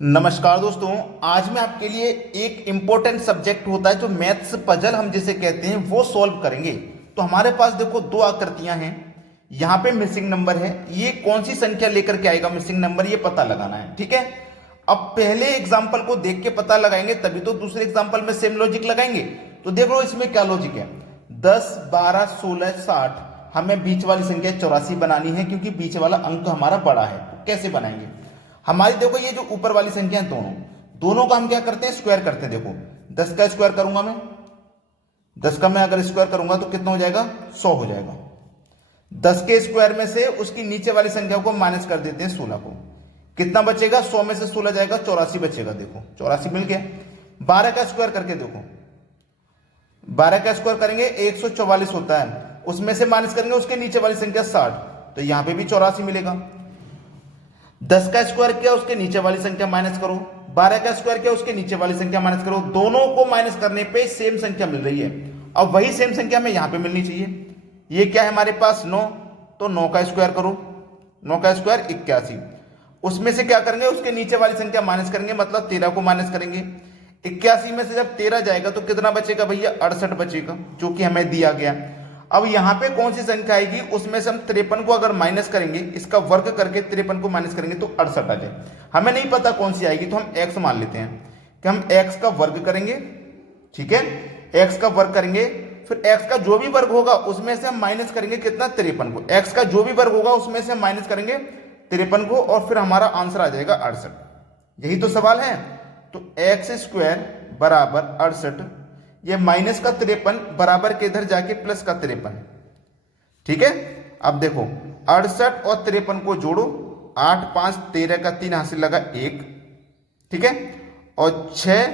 नमस्कार दोस्तों। आज मैं आपके लिए एक इम्पोर्टेंट सब्जेक्ट होता है जो मैथ्स पजल हम जिसे कहते हैं वो सॉल्व करेंगे। तो हमारे पास देखो दो आकृतियां हैं। यहाँ पे मिसिंग नंबर है, ये कौन सी संख्या लेकर के आएगा मिसिंग नंबर, ये पता लगाना है। ठीक है, अब पहले एग्जाम्पल को देख के पता लगाएंगे तभी तो दूसरे एग्जाम्पल में सेम लॉजिक लगाएंगे। तो देख लो इसमें क्या लॉजिक है। 10, 12, 16, 60 हमें बीच वाली संख्या 84 बनानी है क्योंकि बीच वाला अंक हमारा बड़ा है। तो कैसे बनाएंगे? हमारी देखो ये जो ऊपर वाली संख्या है दोनों दोनों का हम क्या करते हैं, स्क्वायर करते हैं। देखो 10 का स्क्वायर करूंगा मैं, 10 का मैं अगर स्क्वायर करूंगा तो कितना हो जाएगा, 100 हो जाएगा। 10 के स्क्वायर में से उसकी नीचे वाली संख्या को माइनस कर देते हैं 16 को, कितना बचेगा, 100 में से 16 जाएगा 84 बचेगा। देखो 84 मिल गया। 12 का स्क्वायर करके देखो, 12 का स्क्वायर करेंगे 144 होता है, उसमें से माइनस करेंगे उसके नीचे वाली संख्या 60, तो यहां पे भी 84 मिलेगा। 10 का स्क्वायर किया उसके नीचे वाली संख्या माइनस करो, 12 का स्क्वायर किया उसके नीचे वाली संख्या माइनस करो, दोनों को माइनस करने पे सेम संख्या मिल रही है। अब वही सेम संख्या में यहां पे मिलनी चाहिए। ये क्या है हमारे पास 9, तो 9 का स्क्वायर करो, 9 का स्क्वायर 81, उसमें से क्या करेंगे, उसके नीचे वाली संख्या माइनस करेंगे, मतलब 13 को माइनस करेंगे। 81 में से जब 13 जाएगा तो कितना बचेगा भैया, 68 बचेगा, जो कि हमें दिया गया। अब यहां पे कौन सी संख्या आएगी, उसमें से हम 53 को अगर माइनस करेंगे, इसका वर्ग करके 53 को माइनस करेंगे तो 68 आ जाए। हमें नहीं पता कौन सी आएगी तो हम x मान लेते हैं कि हम x का वर्ग करेंगे। ठीक है, x का वर्ग करेंगे, फिर x का जो भी वर्ग होगा उसमें से हम माइनस करेंगे कितना, 53 को। x का जो भी वर्ग होगा उसमें से हम माइनस करेंगे 53 को और फिर हमारा आंसर आ जाएगा 68। यही तो सवाल है। तो एक्स स्क्वायर बराबर 68, ये माइनस का 53 बराबर के इधर जाके प्लस का 53। ठीक है, अब देखो 68 और 53 को जोड़ो, 8 5 13 का 3 हासिल लगा 1। ठीक है, और 6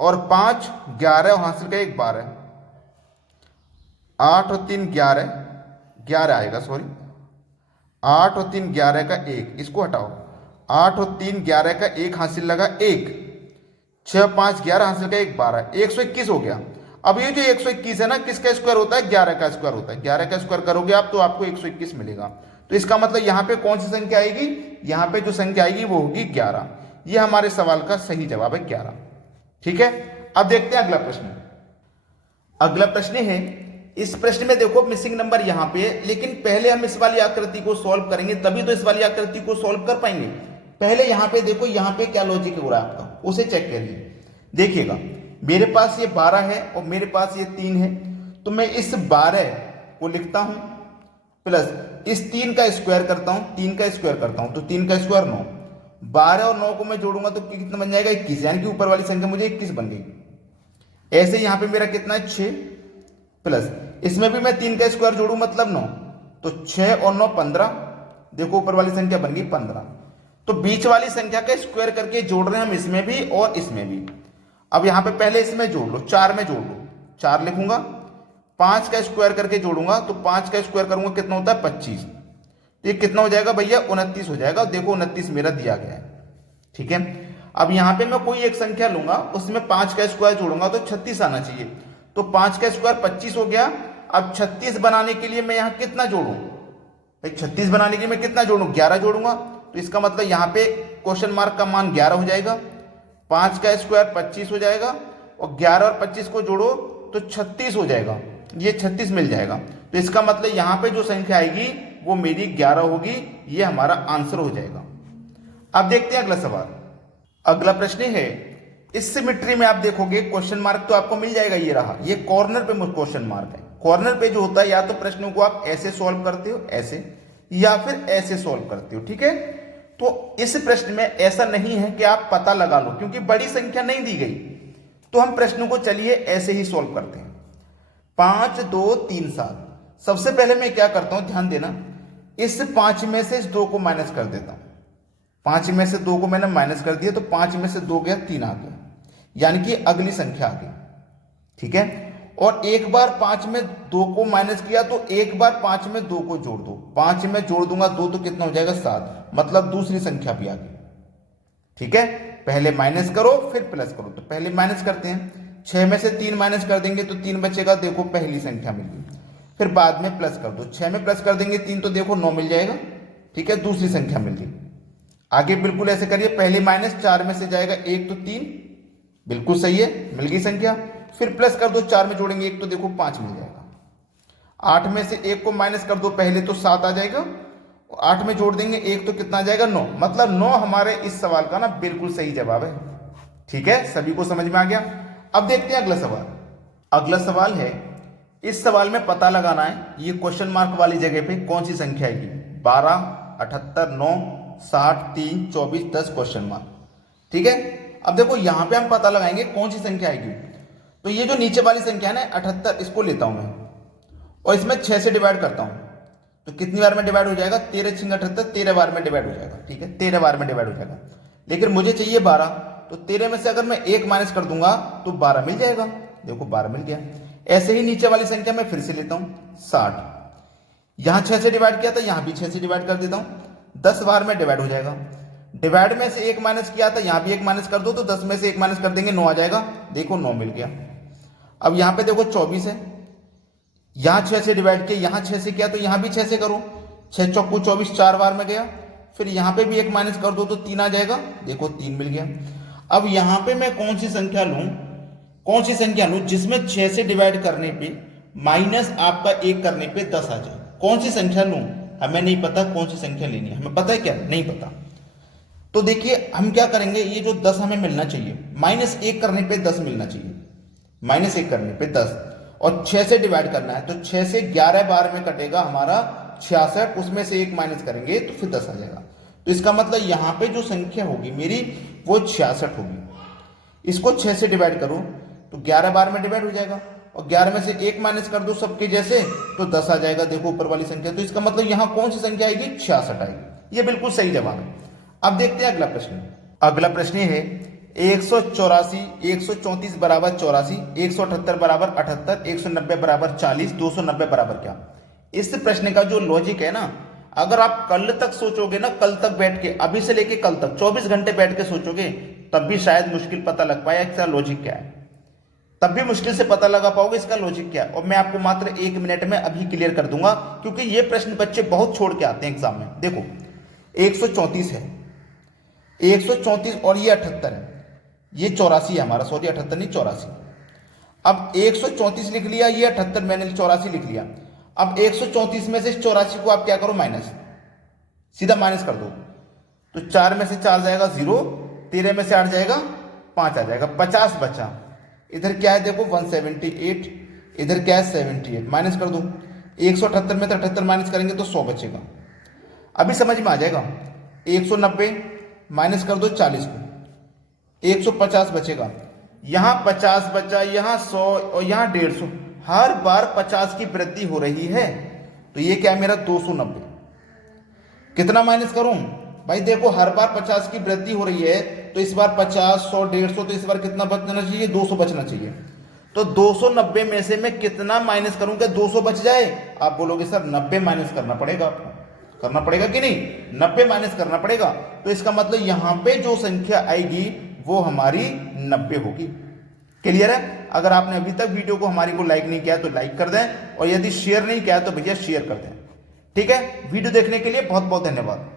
और 5 11 और हासिल का 1 12, 8 और 3 11, 11 आएगा, सॉरी 8 और 3 11 का 1, इसको हटाओ, 8 और 3 11 का 1 हासिल लगा 1, 6 5 11 हासिल का 1 12, 121 हो गया। अब ये जो 121 है ना, किसका स्क्वायर होता है, 11 का स्क्वायर होता है। 11 का स्क्वायर करोगे आप तो आपको 121 मिलेगा। तो इसका मतलब यहाँ पे कौन सी संख्या आएगी, यहाँ पे जो संख्या आएगी वो होगी 11। ये हमारे सवाल का सही जवाब है 11। ठीक है, अब देखते हैं अगला प्रश्न। अगला प्रश्न है, इस प्रश्न में देखो मिसिंग नंबर यहाँ पे है, लेकिन पहले हम इस वाली आकृति को सॉल्व करेंगे तभी तो इस वाली आकृति को सॉल्व कर पाएंगे। पहले यहाँ पे देखो, यहाँ पे क्या लॉजिक हो रहा है आपका, उसे चेक करिए। देखिएगा मेरे पास ये 12 है और मेरे पास ये 3 है, तो मैं इस 12 को लिखता हूं प्लस इस 3 का स्क्वायर करता हूं, 3 का स्क्वायर करता हूं तो 3 का स्क्वायर 9, 12 और 9 को मैं जोड़ूंगा तो कितना बन जाएगा, 21, यानी कि ऊपर वाली संख्या मुझे 21 बन गई। ऐसे यहां पे मेरा कितना है 6, प्लस इसमें भी मैं 3 का स्क्वायर जोड़ू मतलब 9, तो 6 और 9 15, देखो ऊपर वाली संख्या बन गई 15। तो बीच वाली संख्या का स्क्वायर करके जोड़ रहे हैं हम इसमें भी और इसमें भी। अब यहां पे पहले इसमें जोड़ लो, 4 में जोड़ लो, 4 लिखूंगा, 5 का स्क्वायर करके जोड़ूंगा तो 5 का स्क्वायर करूंगा कितना होता है 25, तो ये कितना हो जाएगा भैया 29 हो जाएगा। देखो 29 मेरा दिया गया है। ठीक है, अब यहां पे मैं कोई एक संख्या लूंगा, उसमें 5 का स्क्वायर जोड़ूंगा तो 36 आना चाहिए, तो 5 का स्क्वायर 25 हो गया। अब 36 बनाने के लिए मैं यहां कितना जोड़ू भाई, 36 बनाने के लिए मैं कितना जोड़ू, 11 जोड़ूंगा, तो इसका मतलब यहां पे क्वेश्चन मार्क का मान 11 हो जाएगा। 5 का स्क्वायर 25 हो जाएगा और 11 और 25 को जोड़ो तो 36 हो जाएगा, ये 36 मिल जाएगा। तो इसका मतलब यहां पे जो संख्या आएगी वो मेरी 11 होगी, ये हमारा आंसर हो जाएगा। अब देखते हैं अगला सवाल। अगला प्रश्न है, इस सिमेट्री में आप देखोगे क्वेश्चन मार्क तो आपको मिल जाएगा, ये रहा, ये कॉर्नर पे क्वेश्चन मार्क है। कॉर्नर पे जो होता है या तो प्रश्नों को आप ऐसे सॉल्व करते हो, ऐसे, या फिर ऐसे सॉल्व करते हो। ठीक है, तो इस प्रश्न में ऐसा नहीं है कि आप पता लगा लो, क्योंकि बड़ी संख्या नहीं दी गई, तो हम प्रश्नों को चलिए ऐसे ही सॉल्व करते हैं। 5 2 3 7, सबसे पहले मैं क्या करता हूं, ध्यान देना, इस 5 में से इस 2 को माइनस कर देता हूं। 5 में से 2 को मैंने माइनस कर दिया तो 5 में से 2 गया 3 आ गया, यानी कि अगली संख्या आ गई। ठीक है, और एक बार 5 में 2 को माइनस किया तो एक बार 5 में 2 को जोड़ दो, 5 में जोड़ दूंगा 2 तो कितना हो जाएगा 7, मतलब दूसरी संख्या भी आ गई। ठीक है, पहले माइनस करो फिर प्लस करो, तो पहले माइनस करते हैं, 6 में से 3 माइनस कर देंगे तो 3 बचेगा, देखो पहली संख्या मिल गई। फिर बाद में प्लस कर दो, 6 में प्लस कर देंगे 3 तो देखो 9 मिल जाएगा। ठीक है, दूसरी संख्या मिल गई। आगे बिल्कुल ऐसे करिए, पहले माइनस, 4 में से जाएगा 1 तो 3, बिल्कुल सही है, मिल गई संख्या। फिर प्लस कर दो, 4 में जोड़ेंगे 1 तो देखो 5 मिल जाएगा। 8 में से 1 को माइनस कर दो, पहले तो 7 आ जाएगा, 8 में जोड़ देंगे 1 तो कितना आ जाएगा 9, मतलब 9 हमारे इस सवाल का ना बिल्कुल सही जवाब है। ठीक है, सभी को समझ में आ गया। अब देखते हैं अगला सवाल। अगला सवाल है, इस सवाल में पता लगाना है ये क्वेश्चन मार्क वाली जगह पे कौन सी संख्या आएगी। 12, 78, 9, 60, 3, 24, 10 क्वेश्चन मार्क। ठीक है, अब देखो यहां पे हम पता लगाएंगे कौन सी संख्या आएगी। तो ये जो नीचे वाली संख्या है ना 78, इसको लेता हूं मैं और इसमें 6 से डिवाइड करता हूं, तो कितनी बार में डिवाइड हो जाएगा, 13 छिंग 78, 13 बार में डिवाइड हो जाएगा। ठीक है, 13 बार में डिवाइड हो जाएगा, लेकिन मुझे चाहिए 12, तो 13 में से अगर मैं 1 माइनस कर दूंगा तो 12 मिल जाएगा। देखो 12 मिल गया। ऐसे ही नीचे वाली संख्या मैं फिर से लेता हूं 60, यहां 6 से डिवाइड किया था, यहां भी 6 से डिवाइड कर देता हूं, 10 बार में डिवाइड हो जाएगा। डिवाइड में से 1 माइनस किया था, यहां भी 1 माइनस कर दो, तो 10 में से 1 माइनस कर देंगे 9 आ जाएगा। देखो 9 मिल गया। अब यहां पे देखो 24 है, यहां 6 से डिवाइड किया, यहां 6 से किया, तो यहां भी 6 से करो, 6 चौको 24, 4 बार में गया। फिर यहां पे भी 1 माइनस कर दो तो 3 आ जाएगा। देखो 3 मिल गया। अब यहां पे मैं कौन सी संख्या लूं जिसमें 6 से डिवाइड करने पे माइनस आपका 1 करने पे 10 आ जाए। कौन सी संख्या लूं, हमें नहीं पता कौन सी संख्या लेनी है। हमें पता है क्या, नहीं पता। तो देखिए हम क्या करेंगे, ये जो 10 हमें मिलना चाहिए, माइनस 1 करने पे 10 मिलना चाहिए, माइनस 1 करने पे 10, और 6 से डिवाइड करना है, तो 6 से 11 बार में कटेगा हमारा 66, उसमें से 1 माइनस करेंगे तो फिर 10 आ जाएगा। तो इसका मतलब यहां पे जो संख्या होगी मेरी वो 66 होगी। इसको 6 से डिवाइड करो तो 11 बार में डिवाइड हो जाएगा, और 11 में से 1 माइनस कर दो सबके जैसे तो 10 आ जाएगा। देखो ऊपर वाली संख्या, तो इसका मतलब यहां कौन सी संख्या आएगी, 66 आएगी। ये बिल्कुल सही जवाब है। अब देखते हैं अगला प्रश्न। अगला प्रश्न है 184, 134 बराबर 84, 178 बराबर 78, 190 बराबर 40, 290 बराबर क्या। इस प्रश्न का जो लॉजिक है ना, अगर आप कल तक सोचोगे ना, कल तक बैठ के, अभी से लेके कल तक 24 घंटे बैठ के सोचोगे, तब भी शायद मुश्किल पता लग पाया इसका लॉजिक क्या है, तब भी मुश्किल से पता लगा पाओगे इसका लॉजिक क्या है। और मैं आपको मात्र 1 मिनट में अभी क्लियर कर दूंगा, क्योंकि ये प्रश्न बच्चे बहुत छोड़ के आते हैं एग्जाम में। देखो 134 है, 134 और ये 78 है, ये 84 है हमारा, सॉरी 78 नहीं 84। अब 134 लिख लिया, ये 78 मैंने 84 लिख लिया। अब 134 में से 84 को आप क्या करो, माइनस, सीधा माइनस कर दो, तो 4 में से 4 जाएगा 0, 13 में से 8 जाएगा 5 आ जाएगा, 50 बचा। इधर क्या है देखो 178, इधर क्या है 78, माइनस कर दो। 178 में से 78 माइनस करेंगे तो 100 बचेगा। अभी समझ में आ जाएगा। 190 माइनस कर दो 40 को, 150 बचेगा। यहां 50 बचा, यहां 100 और यहां 150, हर बार 50 की वृद्धि हो रही है, तो ये क्या है मेरा 290। कितना माइनस करूं भाई, देखो हर बार 50 की वृद्धि हो रही है, तो इस बार 50, 100, 150, तो इस बार कितना बचना चाहिए, 200 बचना चाहिए। तो 290 में से मैं कितना माइनस करूंगा 200 बच जाए। आप बोलोगे सर 90 माइनस करना पड़ेगा, आपको करना पड़ेगा कि नहीं, 90 माइनस करना पड़ेगा। तो इसका मतलब यहां पे जो संख्या आएगी वो हमारी 90 होगी। क्लियर है। अगर आपने अभी तक वीडियो को हमारी को लाइक नहीं किया तो लाइक कर दें, और यदि शेयर नहीं किया तो भैया शेयर कर दें। ठीक है, वीडियो देखने के लिए बहुत बहुत धन्यवाद।